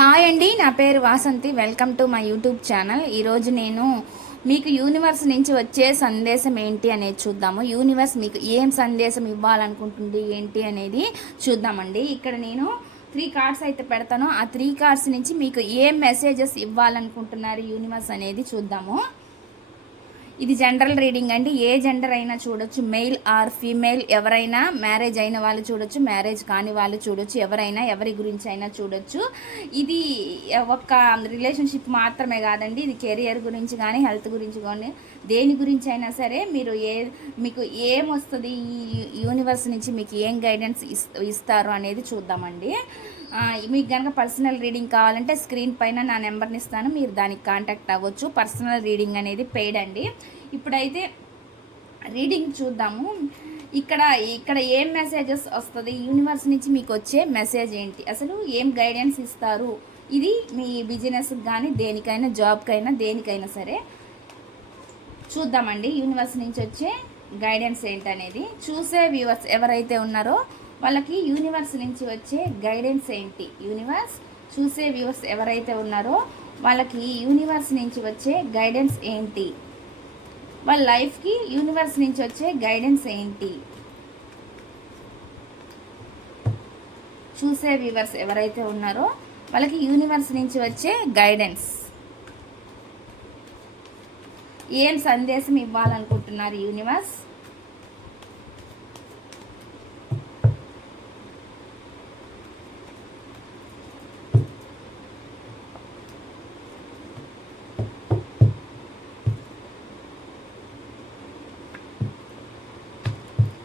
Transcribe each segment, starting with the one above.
Hi అండి నా పేరు Vasanthi. Welcome to my YouTube channel. ఈరోజు నేను మీకు యూనివర్స్ నుంచి వచ్చే సందేశం ఏంటి అనేది చూద్దాము. యూనివర్స్ మీకు ఏం సందేశం ఇవ్వాలనుకుంటుంది ఏంటి అనేది చూద్దామండి. ఇక్కడ నేను త్రీ కార్డ్స్ అయితే పెడతాను. ఆ త్రీ కార్డ్స్ నుంచి మీకు ఏం మెసేజెస్ ఇవ్వాలనుకుంటున్నారు యూనివర్స్ అనేది చూద్దాము. ఇది జనరల్ రీడింగ్ అండి. ఏ జెండర్ అయినా చూడొచ్చు. మెయిల్ ఆర్ ఫీమేల్ ఎవరైనా మ్యారేజ్ అయిన వాళ్ళు చూడొచ్చు. మ్యారేజ్ కాని వాళ్ళు చూడొచ్చు. ఎవరైనా ఎవరి గురించి అయినా చూడొచ్చు. ఇది ఒక రిలేషన్షిప్ మాత్రమే కాదండి. ఇది కెరియర్ గురించి కానీ హెల్త్ గురించి కానీ దేని గురించి అయినా సరే మీరు ఏ మీకు ఏమొస్తుంది? ఈ యూనివర్స్ నుంచి మీకు ఏం గైడెన్స్ ఇస్తారు అనేది చూద్దామండి. మీకు కనుక పర్సనల్ రీడింగ్ కావాలంటే స్క్రీన్ పైన నా నెంబర్ని ఇస్తాను. మీరు దానికి కాంటాక్ట్ అవ్వచ్చు. పర్సనల్ రీడింగ్ అనేది పెయిడ్ అండి. ఇప్పుడైతే రీడింగ్ చూద్దాము. ఇక్కడ ఇక్కడ ఏం మెసేజెస్ వస్తుంది? యూనివర్స్ నుంచి మీకు వచ్చే మెసేజ్ ఏంటి? అసలు ఏం గైడెన్స్ ఇస్తారు? ఇది మీ బిజినెస్కి కానీ దేనికైనా జాబ్కైనా దేనికైనా సరే చూద్దామండి. యూనివర్స్ నుంచి వచ్చే గైడెన్స్ ఏంటనేది. చూసే వ్యూవర్స్ ఎవరైతే ఉన్నారో వాళ్ళకి యూనివర్స్ నుంచి వచ్చే గైడెన్స్ ఏంటి? యూనివర్స్ చూసే వ్యూవర్స్ ఎవరైతే ఉన్నారో వాళ్ళకి యూనివర్స్ నుంచి వచ్చే గైడెన్స్ ఏంటి? వాళ్ళ లైఫ్కి యూనివర్స్ నుంచి వచ్చే గైడెన్స్ ఏంటి? చూసే వ్యూవర్స్ ఎవరైతే ఉన్నారో వాళ్ళకి యూనివర్స్ నుంచి వచ్చే గైడెన్స్ ఏం సందేశం ఇవ్వాలనుకుంటున్నారు యూనివర్స్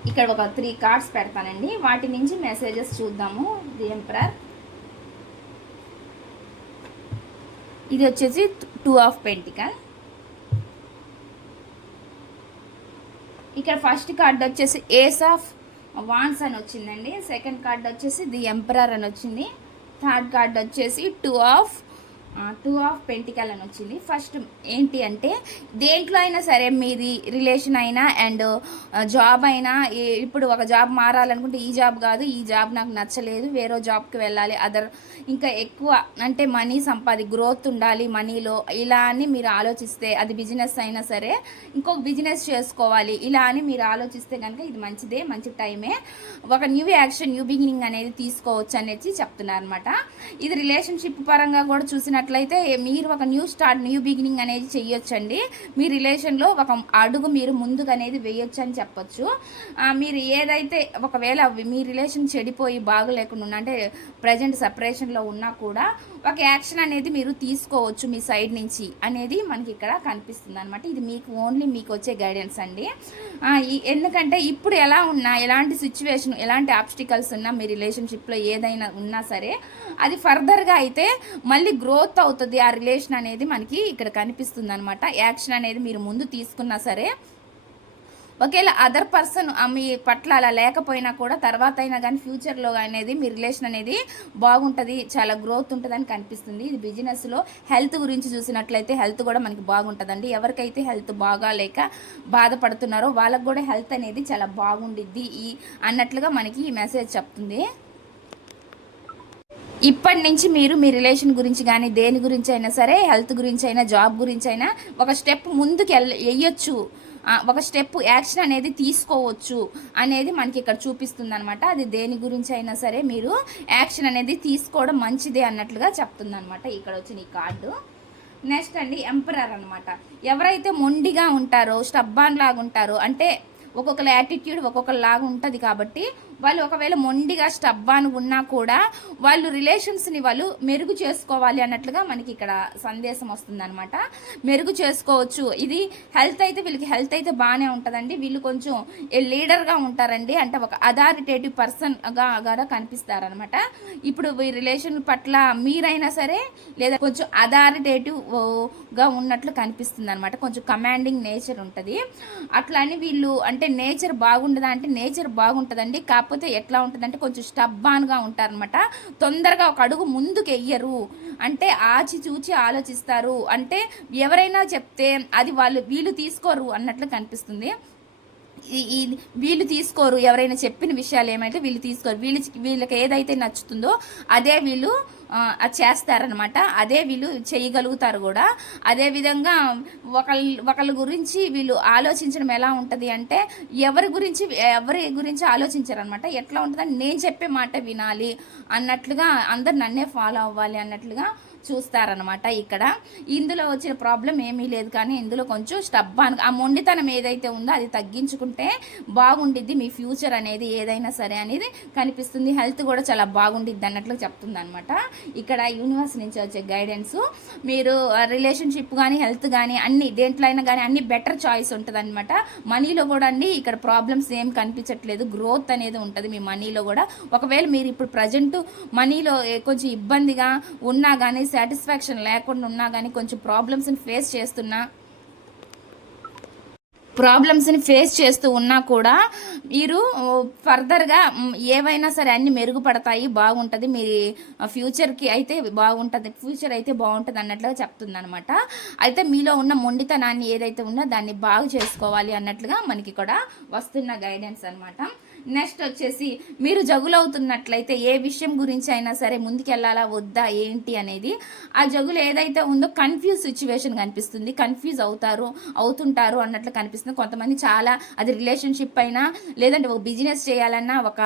ఇక్కడ ఒక త్రీ కార్డ్స్ పెడతానండి. వాటి నుంచి మెసేజెస్ చూద్దాము. ది ఎంపరర్ ఇది వచ్చేసి టూ ఆఫ్ పెంటికల్ ఇక్కడ ఫస్ట్ కార్డ్ వచ్చేసి ఏస్ ఆఫ్ వాన్స్ అని వచ్చిందండి. సెకండ్ కార్డ్ వచ్చేసి ది ఎంపరర్ అని వచ్చింది. థర్డ్ కార్డ్ వచ్చేసి two of two of pentacle అని వచ్చింది. ఫస్ట్ ఏంటి అంటే దేంట్లో అయినా సరే మీది రిలేషన్ అయినా అండ్ జాబ్ అయినా ఇప్పుడు ఒక జాబ్ మారాలనుకుంటే ఈ జాబ్ కాదు ఈ జాబ్ నాకు నచ్చలేదు వేరే జాబ్కి వెళ్ళాలి అదర్ ఇంకా ఎక్కువ అంటే మనీ సంపాది గ్రోత్ ఉండాలి మనీలో ఇలా అని మీరు ఆలోచిస్తే అది బిజినెస్ అయినా సరే ఇంకొక బిజినెస్ చేసుకోవాలి ఇలా అని మీరు ఆలోచిస్తే కనుక ఇది మంచిదే మంచి టైమే ఒక న్యూ యాక్షన్ న్యూ బిగినింగ్ అనేది తీసుకోవచ్చు అనేది చెప్తున్నారు అనమాట ఇది రిలేషన్షిప్ పరంగా కూడా చూసినట్టు చూసినట్లయితే మీరు ఒక న్యూ స్టార్ట్ న్యూ బిగినింగ్ అనేది చేయొచ్చండి మీ రిలేషన్లో ఒక అడుగు మీరు ముందుకు అనేది వేయొచ్చు అని చెప్పొచ్చు మీరు ఏదైతే ఒకవేళ మీ రిలేషన్ చెడిపోయి బాగలేకుండా ఉన్నా అంటే ప్రజెంట్ సపరేషన్లో ఉన్నా కూడా ఒక యాక్షన్ అనేది మీరు తీసుకోవచ్చు మీ సైడ్ నుంచి అనేది మనకి ఇక్కడ కనిపిస్తుంది అనమాట ఇది మీకు ఓన్లీ మీకు వచ్చే గైడెన్స్ అండి. ఎందుకంటే ఇప్పుడు ఎలా ఉన్నా ఎలాంటి సిచ్యువేషన్ ఎలాంటి ఆబ్స్టికల్స్ ఉన్నా మీ రిలేషన్షిప్లో ఏదైనా ఉన్నా సరే అది ఫర్దర్గా అయితే మళ్ళీ గ్రోత్ అవుతుంది ఆ రిలేషన్ అనేది మనకి ఇక్కడ కనిపిస్తుంది అనమాట యాక్షన్ అనేది మీరు ముందు తీసుకున్నా సరే ఒకవేళ అదర్ పర్సన్ మీ పట్ల అలా లేకపోయినా కూడా తర్వాత అయినా కానీ ఫ్యూచర్లో అనేది మీ రిలేషన్ అనేది బాగుంటుంది చాలా గ్రోత్ ఉంటుందని కనిపిస్తుంది. ఇది బిజినెస్లో హెల్త్ గురించి చూసినట్లయితే హెల్త్ కూడా మనకి బాగుంటుందండి. ఎవరికైతే హెల్త్ బాగా లేక బాధపడుతున్నారో వాళ్ళకు కూడా హెల్త్ అనేది చాలా బాగుండిద్ది ఈ అన్నట్లుగా మనకి ఈ మెసేజ్ చెప్తుంది. ఇప్పటి నుంచి మీరు మీ రిలేషన్ గురించి కానీ దేని గురించి అయినా సరే హెల్త్ గురించి అయినా జాబ్ గురించి అయినా ఒక స్టెప్ ముందుకు వెళ్ళ వేయొచ్చు ఒక స్టెప్ యాక్షన్ అనేది తీసుకోవచ్చు అనేది మనకి ఇక్కడ చూపిస్తుంది అనమాట అది దేని గురించి అయినా సరే మీరు యాక్షన్ అనేది తీసుకోవడం మంచిదే అన్నట్లుగా చెప్తుంది అనమాట ఇక్కడ వచ్చిన ఈ కార్డు. నెక్స్ట్ అండి ఎంపరర్ అనమాట ఎవరైతే మొండిగా ఉంటారో స్టబ్బాన్ లాగా ఉంటారో అంటే ఒక్కొక్కరి యాటిట్యూడ్ ఒక్కొక్కరిలాగా ఉంటుంది కాబట్టి వాళ్ళు ఒకవేళ మొండిగా స్టబ్బాన్ ఉన్నా కూడా వాళ్ళు రిలేషన్స్ని వాళ్ళు మెరుగు చేసుకోవాలి అన్నట్లుగా మనకి ఇక్కడ సందేశం వస్తుందన్నమాట. మెరుగు చేసుకోవచ్చు. ఇది హెల్త్ అయితే వీళ్ళకి హెల్త్ అయితే బాగానే ఉంటుందండి. వీళ్ళు కొంచెం లీడర్గా ఉంటారండి. అంటే ఒక అథారిటేటివ్ పర్సన్గా కూడా కనిపిస్తారనమాట ఇప్పుడు ఈ రిలేషన్ పట్ల మీరైనా సరే లేదా కొంచెం అథారిటేటివ్గా ఉన్నట్లు కనిపిస్తుంది అనమాట కొంచెం కమాండింగ్ నేచర్ ఉంటుంది. అట్లా అని వీళ్ళు అంటే నేచర్ బాగుండదా అంటే నేచర్ బాగుంటుందండి. కాకపోతే కాకపోతే ఎట్లా ఉంటుందంటే కొంచెం స్టబ్బాన్గా ఉంటారనమాట తొందరగా ఒక అడుగు ముందుకు వెయ్యరు అంటే ఆచి చూచి ఆలోచిస్తారు. అంటే ఎవరైనా చెప్తే అది వాళ్ళు వీళ్ళు తీసుకోరు అన్నట్లు కనిపిస్తుంది. ఈ- వీళ్ళు తీసుకోరు ఎవరైనా చెప్పిన విషయాలు ఏమైతే వీళ్ళు తీసుకోరు. వీళ్ళు వీళ్ళకి ఏదైతే నచ్చుతుందో అదే వీళ్ళు అది చేస్తారనమాట అదే వీళ్ళు చేయగలుగుతారు కూడా. అదే విధంగా ఒకళ్ళ ఒకళ్ళ గురించి వీళ్ళు ఆలోచించడం ఎలా ఉంటుంది అంటే ఎవరి గురించి ఎవరి గురించి ఆలోచించారనమాట ఎట్లా ఉంటుందని నేను చెప్పే మాట వినాలి అన్నట్లుగా అందరు నన్నే ఫాలో అవ్వాలి అన్నట్లుగా చూస్తారనమాట ఇక్కడ. ఇందులో వచ్చిన ప్రాబ్లం ఏమీ లేదు కానీ ఇందులో కొంచెం స్టబ్ అను ఆ మొండితనం ఏదైతే ఉందో అది తగ్గించుకుంటే బాగుండిద్ది. మీ ఫ్యూచర్ అనేది ఏదైనా సరే అనేది కనిపిస్తుంది. హెల్త్ కూడా చాలా బాగుండిద్ది అన్నట్లు చెప్తుంది అనమాట ఇక్కడ యూనివర్స్ నుంచి వచ్చే గైడెన్స్ మీరు రిలేషన్షిప్ కానీ హెల్త్ కానీ అన్ని దేంట్లో అయినా కానీ అన్ని బెటర్ చాయిస్ ఉంటుంది అనమాట మనీలో కూడా అండి ఇక్కడ ప్రాబ్లమ్స్ ఏం కనిపించట్లేదు. గ్రోత్ అనేది ఉంటుంది మీ మనీలో కూడా. ఒకవేళ మీరు ఇప్పుడు ప్రజెంట్ మనీలో కొంచెం ఇబ్బందిగా ఉన్నా కానీ సాటిస్ఫాక్షన్ లేకుండా ఉన్నా కానీ కొంచెం ప్రాబ్లమ్స్ని ఫేస్ చేస్తున్నా ప్రాబ్లమ్స్ని ఫేస్ చేస్తూ ఉన్నా కూడా మీరు ఫర్దర్గా ఏవైనా సరే అన్ని మెరుగుపడతాయి బాగుంటుంది మీ ఫ్యూచర్కి అయితే బాగుంటుంది ఫ్యూచర్ అయితే బాగుంటుంది అన్నట్లుగా చెప్తుంది అనమాట అయితే మీలో ఉన్న మొండితనాన్ని ఏదైతే ఉందో దాన్ని బాగు చేసుకోవాలి అన్నట్లుగా మనకి కూడా వస్తున్న గైడెన్స్ అనమాట నెక్స్ట్ వచ్చేసి మీరు జగులవుతున్నట్లయితే ఏ విషయం గురించి అయినా సరే ముందుకెళ్ళాలా వద్దా ఏంటి అనేది ఆ జగులు ఏదైతే ఉందో కన్ఫ్యూజ్ సిచ్యువేషన్ కనిపిస్తుంది. కన్ఫ్యూజ్ అవుతారు అవుతుంటారు అన్నట్లు కనిపిస్తుంది. కొంతమంది చాలా అది రిలేషన్షిప్ అయినా లేదంటే ఒక బిజినెస్ చేయాలన్నా ఒక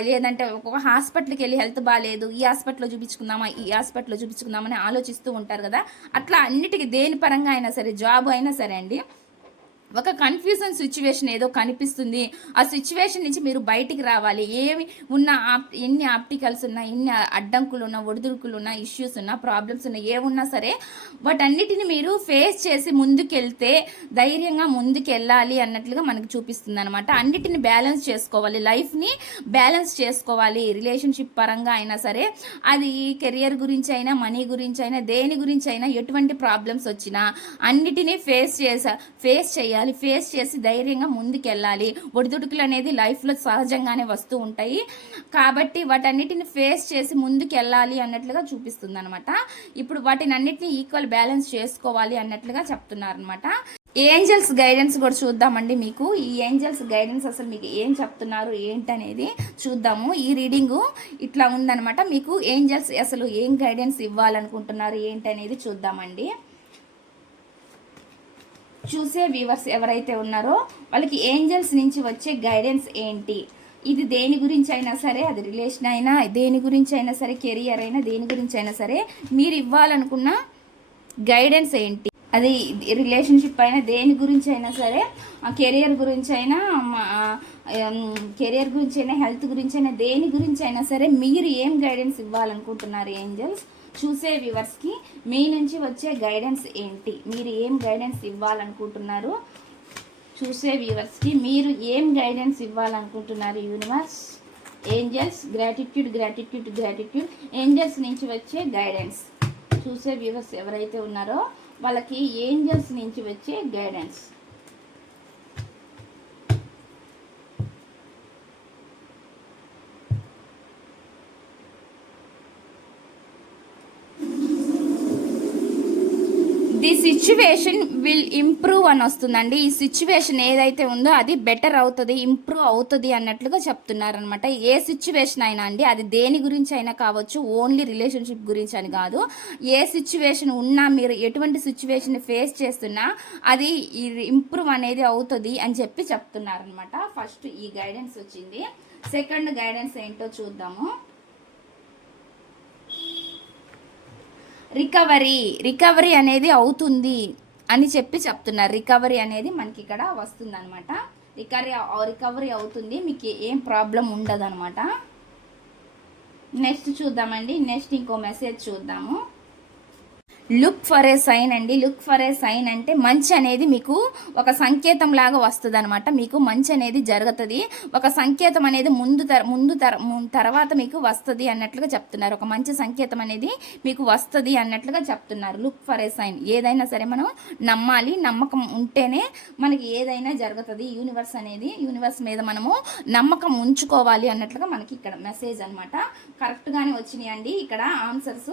లేదంటే ఒక హాస్పిటల్కి వెళ్ళి హెల్త్ బాగాలేదు ఈ హాస్పిటల్లో చూపించుకుందామా ఈ హాస్పిటల్లో చూపించుకుందామని ఆలోచిస్తూ ఉంటారు కదా. అట్లా అన్నిటికీ దేని పరంగా అయినా సరే జాబ్ అయినా సరే అండి ఒక కన్ఫ్యూజన్ సిచ్యువేషన్ ఏదో కనిపిస్తుంది. ఆ సిచ్యువేషన్ నుంచి మీరు బయటికి రావాలి. ఏమి ఉన్న ఆప్- ఎన్ని ఆప్టికల్స్ ఉన్నా ఎన్ని అడ్డంకులు ఉన్నా ఒడిదుడుకులు ఉన్నా ఇష్యూస్ ఉన్నా ప్రాబ్లమ్స్ ఉన్నా ఏమున్నా సరే వాటన్నిటిని మీరు ఫేస్ చేసి ముందుకెళ్తే ధైర్యంగా ముందుకెళ్ళాలి అన్నట్లుగా మనకు చూపిస్తుంది అనమాట అన్నిటిని బ్యాలెన్స్ చేసుకోవాలి. లైఫ్ని బ్యాలెన్స్ చేసుకోవాలి. రిలేషన్షిప్ పరంగా అయినా సరే అది కెరియర్ గురించి అయినా మనీ గురించి అయినా దేని గురించి అయినా ఎటువంటి ప్రాబ్లమ్స్ వచ్చినా అన్నిటినీ ఫేస్ చేసా ఫేస్ చేయాలి. ఫేస్ చేసి ధైర్యంగా ముందుకెళ్ళాలి. ఒడిదుడుకులు అనేది లైఫ్లో సహజంగానే వస్తూ ఉంటాయి. కాబట్టి వాటన్నిటిని ఫేస్ చేసి ముందుకెళ్ళాలి అన్నట్లుగా చూపిస్తుంది అనమాట ఇప్పుడు వాటిని అన్నిటిని ఈక్వల్ బ్యాలెన్స్ చేసుకోవాలి అన్నట్లుగా చెప్తున్నారు అనమాట ఏంజల్స్ గైడెన్స్ కూడా చూద్దామండి మీకు. ఈ ఏంజల్స్ గైడెన్స్ అసలు మీకు ఏం చెప్తున్నారు ఏంటనేది చూద్దాము. ఈ రీడింగు ఇట్లా ఉందన్నమాట. మీకు ఏంజల్స్ అసలు ఏం గైడెన్స్ ఇవ్వాలనుకుంటున్నారు ఏంటనేది చూద్దామండి. చూసే వ్యూవర్స్ ఎవరైతే ఉన్నారో వాళ్ళకి ఏంజల్స్ నుంచి వచ్చే గైడెన్స్ ఏంటి? ఇది దేని గురించి అయినా సరే అది రిలేషన్ అయినా దేని గురించి అయినా సరే కెరియర్ అయినా దేని గురించి అయినా సరే మీరు ఇవ్వాలనుకున్న గైడెన్స్ ఏంటి? అది రిలేషన్షిప్ అయినా దేని గురించి అయినా సరే కెరియర్ గురించి అయినా కెరియర్ గురించి అయినా హెల్త్ గురించి అయినా దేని గురించి అయినా సరే మీరు ఏం గైడెన్స్ ఇవ్వాలనుకుంటున్నారు ఏంజల్స్? చూసే వ్యూవర్స్కి మీ నుంచి వచ్చే గైడెన్స్ ఏంటి? మీరు ఏం గైడెన్స్ ఇవ్వాలనుకుంటున్నారు? చూసే వ్యూవర్స్కి మీరు ఏం guidance ఇవ్వాలనుకుంటున్నారు universe angels gratitude gratitude gratitude angels నుంచి వచ్చే గైడెన్స్ చూసే వ్యూవర్స్ ఎవరైతే ఉన్నారో వాళ్ళకి ఏంజల్స్ నుంచి వచ్చే guidance the situation will improve అని వస్తుందండి. ఈ సిచ్యువేషన్ ఏదైతే ఉందో అది బెటర్ అవుతుంది ఇంప్రూవ్ అవుతుంది అన్నట్లుగా చెప్తున్నారనమాట ఏ సిచ్యువేషన్ అయినా అండి అది దేని గురించి అయినా కావచ్చు ఓన్లీ రిలేషన్షిప్ గురించి అని కాదు. ఏ సిచ్యువేషన్ ఉన్నా మీరు ఎటువంటి సిచ్యువేషన్ ఫేస్ చేస్తున్నా అది ఇంప్రూవ్ అనేది అవుతుంది అని చెప్పి చెప్తున్నారనమాట ఫస్ట్ ఈ గైడెన్స్ వచ్చింది. సెకండ్ గైడెన్స్ ఏంటో చూద్దాము. రికవరీ రికవరీ అనేది అవుతుంది అని చెప్పి చెప్తున్నారు. రికవరీ అనేది మనకి ఇక్కడ వస్తుందన్నమాట. రికవరీ రికవరీ అవుతుంది. మీకు ఏం ప్రాబ్లం ఉండదు అనమాట నెక్స్ట్ చూద్దామండి. నెక్స్ట్ ఇంకో మెసేజ్ చూద్దాము. లుక్ ఫర్ ఏ సైన్ అండి. లుక్ ఫర్ ఏ సైన్ అంటే మంచి అనేది మీకు ఒక సంకేతం లాగా వస్తుంది అనమాట మీకు మంచి అనేది జరుగుతుంది. ఒక సంకేతం అనేది ముందు తర ముందు తర తర్వాత మీకు వస్తుంది అన్నట్లుగా చెప్తున్నారు. ఒక మంచి సంకేతం అనేది మీకు వస్తుంది అన్నట్లుగా చెప్తున్నారు. లుక్ ఫర్ ఏ సైన్ ఏదైనా సరే మనం నమ్మాలి. నమ్మకం ఉంటేనే మనకి ఏదైనా జరుగుతుంది. యూనివర్స్ అనేది యూనివర్స్ మీద మనము నమ్మకం ఉంచుకోవాలి అన్నట్లుగా మనకి ఇక్కడ మెసేజ్ అనమాట కరెక్ట్గానే వచ్చినాయి అండి ఇక్కడ ఆన్సర్స్